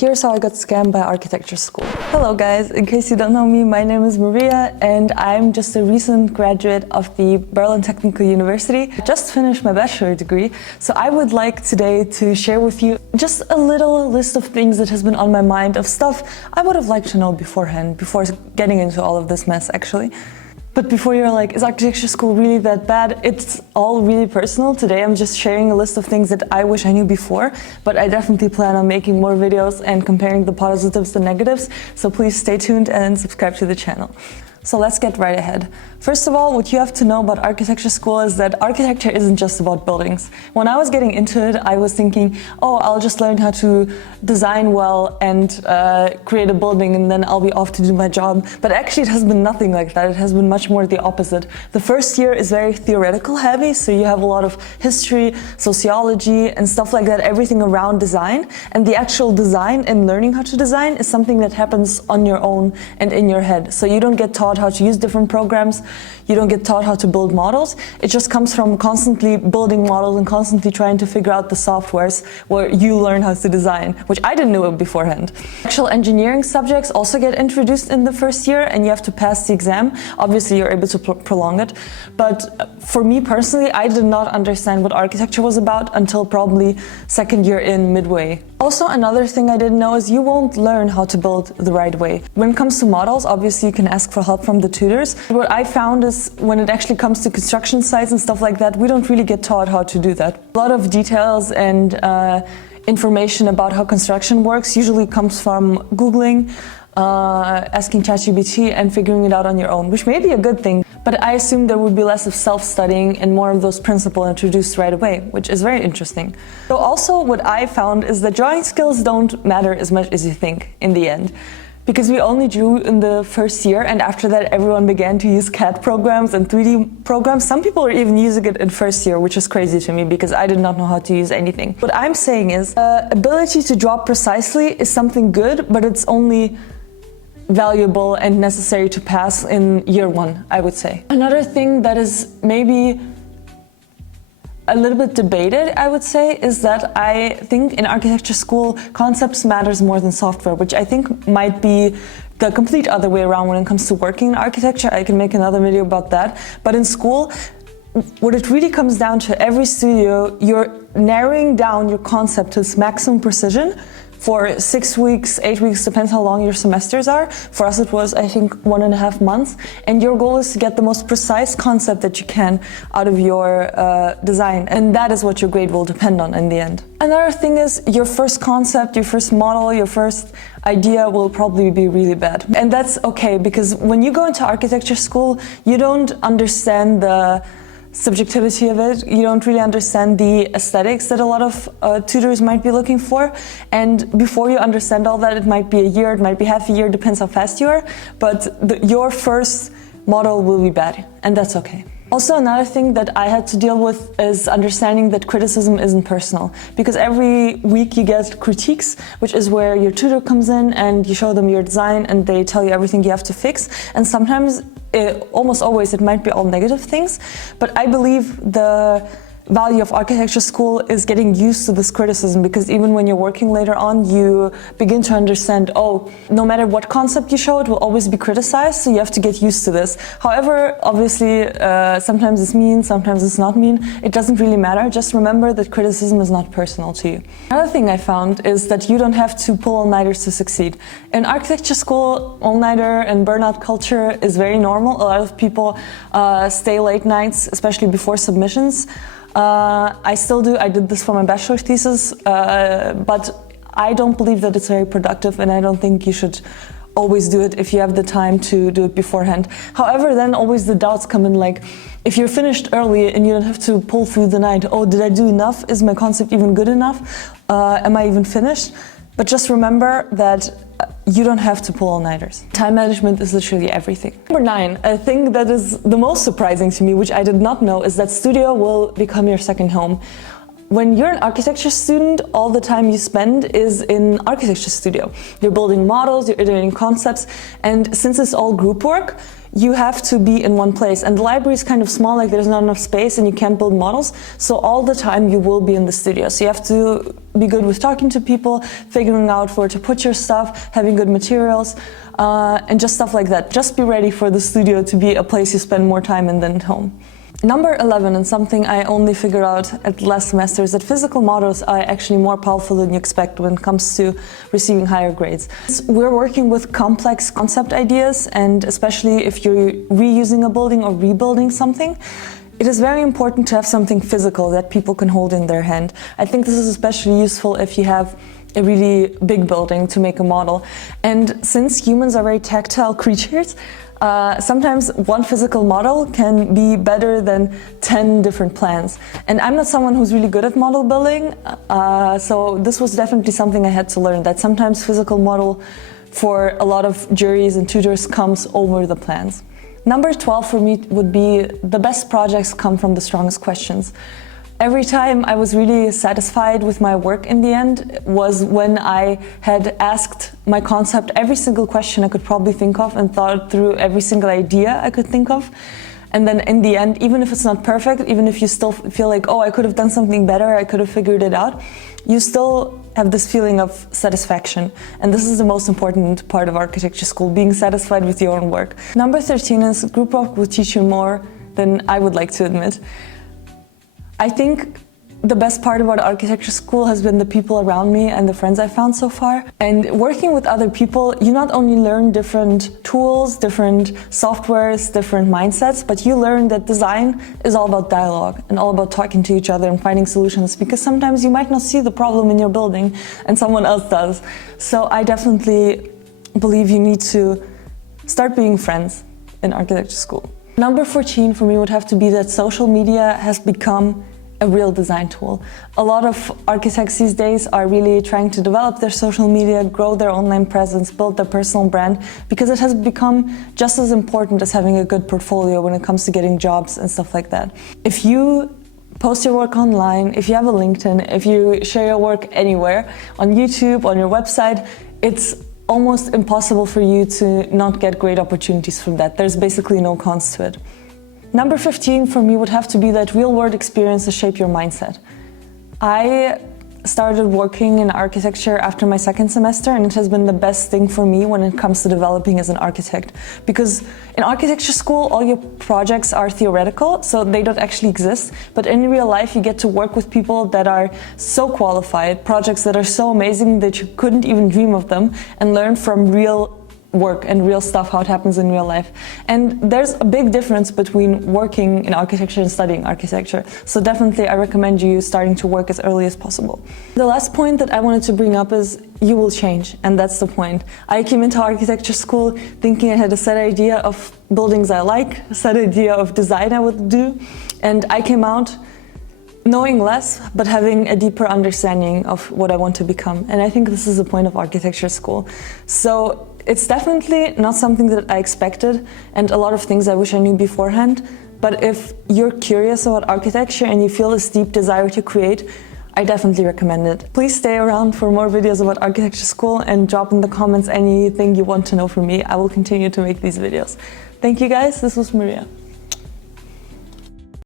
Here's how I got scammed by architecture school. Hello guys, in case you don't know me, my name is Maria and I'm just a recent graduate of the Berlin Technical University. I just finished my bachelor degree, so I would like today to share with you just a little list of things that has been on my mind, of stuff I would have liked to know beforehand, before getting into all of this mess actually. But before you're like, is architecture school really that bad? It's all really personal. Today I'm just sharing a list of things that I wish I knew before, but I definitely plan on making more videos and comparing the positives and negatives, so please stay tuned and subscribe to the channel. So let's get right ahead. First of all, what you have to know about architecture school is that architecture isn't just about buildings. When I was getting into it, I was thinking, oh, I'll just learn how to design well and create a building and then I'll be off to do my job. But actually it has been nothing like that. It has been much more the opposite. The first year is very theoretical heavy, so you have a lot of history, sociology and stuff like that, everything around design. And the actual design and learning how to design is something that happens on your own and in your head. So you don't get taught how to use different programs, you don't get taught how to build models. It just comes from constantly building models and constantly trying to figure out the softwares where you learn how to design, which I didn't know it beforehand. Actual engineering subjects also get introduced in the first year and you have to pass the exam. Obviously you're able to prolong it, but for me personally, I did not understand what architecture was about until probably second year in midway. Also, another thing I didn't know is you won't learn how to build the right way. When it comes to models, obviously you can ask for help from the tutors. What I found is when it actually comes to construction sites and stuff like that, we don't really get taught how to do that. A lot of details and information about how construction works usually comes from Googling, asking ChatGPT and figuring it out on your own, which may be a good thing. But I assume there would be less of self-studying and more of those principles introduced right away, which is very interesting. So also what I found is that drawing skills don't matter as much as you think in the end. Because we only drew in the first year and after that everyone began to use CAD programs and 3D programs. Some people are even using it in first year, which is crazy to me because I did not know how to use anything. What I'm saying is ability to draw precisely is something good, but it's only valuable and necessary to pass in year one, I would say. Another thing that is maybe a little bit debated, I would say, is that I think in architecture school, concepts matters more than software, which I think might be the complete other way around when it comes to working in architecture. I can make another video about that. But in school, what it really comes down to, every studio, you're narrowing down your concept to its maximum precision for 6 weeks, 8 weeks, depends how long your semesters are. For us it was, I think, 1.5 months. And your goal is to get the most precise concept that you can out of your design. And that is what your grade will depend on in the end. Another thing is your first concept, your first model, your first idea will probably be really bad. And that's okay, because when you go into architecture school, you don't understand the subjectivity of it, you don't really understand the aesthetics that a lot of tutors might be looking for, and before you understand all that, it might be a year, it might be half a year, depends how fast you are, but your first model will be bad, and that's okay. Also, another thing that I had to deal with is understanding that criticism isn't personal, because every week you get critiques, which is where your tutor comes in and you show them your design and they tell you everything you have to fix, and sometimes almost always it might be all negative things, but I believe the value of architecture school is getting used to this criticism, because even when you're working later on, you begin to understand, oh, no matter what concept you show, it will always be criticized, so you have to get used to this. However, obviously, sometimes it's mean, sometimes it's not mean. It doesn't really matter. Just remember that criticism is not personal to you. Another thing I found is that you don't have to pull all-nighters to succeed. In architecture school, all-nighter and burnout culture is very normal. A lot of people stay late nights, especially before submissions. I still do. I did this for my bachelor thesis, but I don't believe that it's very productive, and I don't think you should always do it if you have the time to do it beforehand. However, then always the doubts come in, like, if you're finished early and you don't have to pull through the night, oh, did I do enough? Is my concept even good enough? Am I even finished? But just remember that you don't have to pull all-nighters. Time management is literally everything. Number 9, a thing that is the most surprising to me, which I did not know, is that studio will become your second home. When you're an architecture student, all the time you spend is in architecture studio. You're building models, you're iterating concepts, and since it's all group work, you have to be in one place. And the library is kind of small, like there's not enough space and you can't build models, so all the time you will be in the studio. So you have to be good with talking to people, figuring out where to put your stuff, having good materials, and just stuff like that. Just be ready for the studio to be a place you spend more time in than at home. Number 11, and something I only figured out at the last semester, is that physical models are actually more powerful than you expect when it comes to receiving higher grades. We're working with complex concept ideas, and especially if you're reusing a building or rebuilding something, it is very important to have something physical that people can hold in their hand. I think this is especially useful if you have a really big building to make a model. And since humans are very tactile creatures, sometimes one physical model can be better than 10 different plans. And I'm not someone who's really good at model building, so this was definitely something I had to learn, that sometimes physical model for a lot of juries and tutors comes over the plans. Number 12 for me would be the best projects come from the strongest questions. Every time I was really satisfied with my work in the end was when I had asked my concept every single question I could probably think of and thought through every single idea I could think of. And then in the end, even if it's not perfect, even if you still feel like, oh, I could have done something better, I could have figured it out, you still have this feeling of satisfaction. And this is the most important part of architecture school, being satisfied with your own work. Number 13 is group work will teach you more than I would like to admit. I think the best part about architecture school has been the people around me and the friends I found so far. And working with other people, you not only learn different tools, different softwares, different mindsets, but you learn that design is all about dialogue and all about talking to each other and finding solutions, because sometimes you might not see the problem in your building and someone else does. So I definitely believe you need to start being friends in architecture school. Number 14 for me would have to be that social media has become a real design tool. A lot of architects these days are really trying to develop their social media, grow their online presence, build their personal brand, because it has become just as important as having a good portfolio when it comes to getting jobs and stuff like that. If you post your work online, if you have a LinkedIn, if you share your work anywhere, on YouTube, on your website, it's almost impossible for you to not get great opportunities from that. There's basically no cons to it. Number 15 for me would have to be that real-world experiences shape your mindset. I started working in architecture after my second semester, and it has been the best thing for me when it comes to developing as an architect. Because in architecture school, all your projects are theoretical, so they don't actually exist. But in real life, you get to work with people that are so qualified, projects that are so amazing that you couldn't even dream of them, and learn from real work and real stuff, how it happens in real life. And there's a big difference between working in architecture and studying architecture. So definitely I recommend you starting to work as early as possible. The last point that I wanted to bring up is you will change, and that's the point. I came into architecture school thinking I had a set idea of buildings I like, a set idea of design I would do, and I came out knowing less, but having a deeper understanding of what I want to become. And I think this is the point of architecture school. So it's definitely not something that I expected, and a lot of things I wish I knew beforehand. But if you're curious about architecture and you feel this deep desire to create, I definitely recommend it. Please stay around for more videos about architecture school and drop in the comments anything you want to know from me. I will continue to make these videos. Thank you guys, this was Maria.